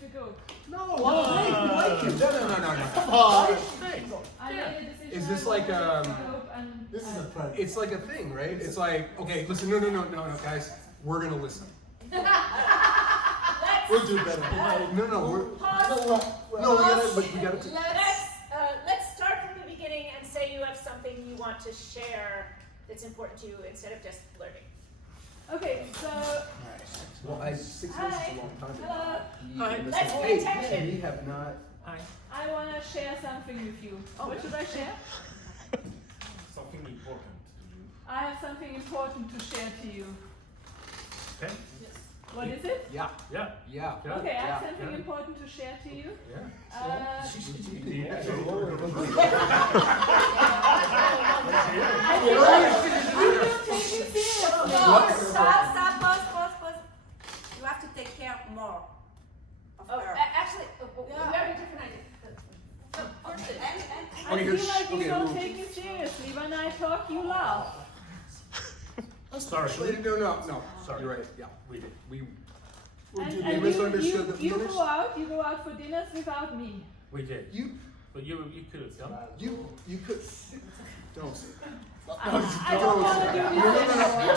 to go. No, you like it. No. Come on. I made a decision. Is this like This is a prank. It's like a thing, right? It's like, okay, listen, no, guys, we're gonna listen. We'll do better. We gotta. Let's start from the beginning and say you have something you want to share that's important to you instead of just blurting. Okay, so Well, 6 months is a long time. hello. Let's pay attention. We have not. I want to share something with you. What should I share? Something important to do. I have something important to share to you. Okay? What is it? Yeah. Okay, I have something important to share to you. You don't take me seriously. Stop, pause. You have to take care more of her. Actually, we have a different idea. I feel like you don't take me seriously. When I talk, you laugh. Sorry. No. Sorry. You're right. Yeah, We did. we And misunderstood the you feelings. go out for dinners without me. We did. But you could have done. You could. Don't say that. I don't want to do this anymore.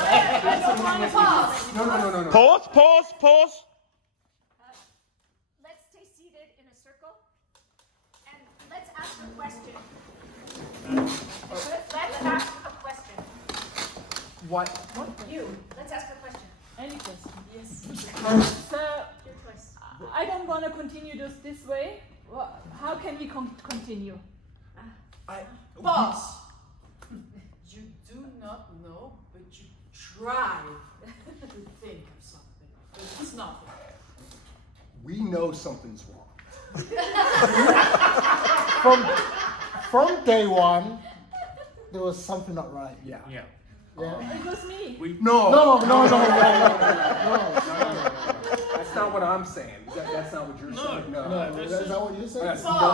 I don't want to pause. No. Pause. Let's stay seated in a circle and let's ask a question. Let's ask a question. What? You. Let's ask a question. Any question? Yes. So Your choice. I don't want to continue this way. How can we continue? Pause. You do not know, but you try to think of something. But it's nothing. We know something's wrong. From day one, there was something not right. Yeah. It was me. No. No. That's not what I'm saying. That's not what you're saying. No, that's not what you said. That's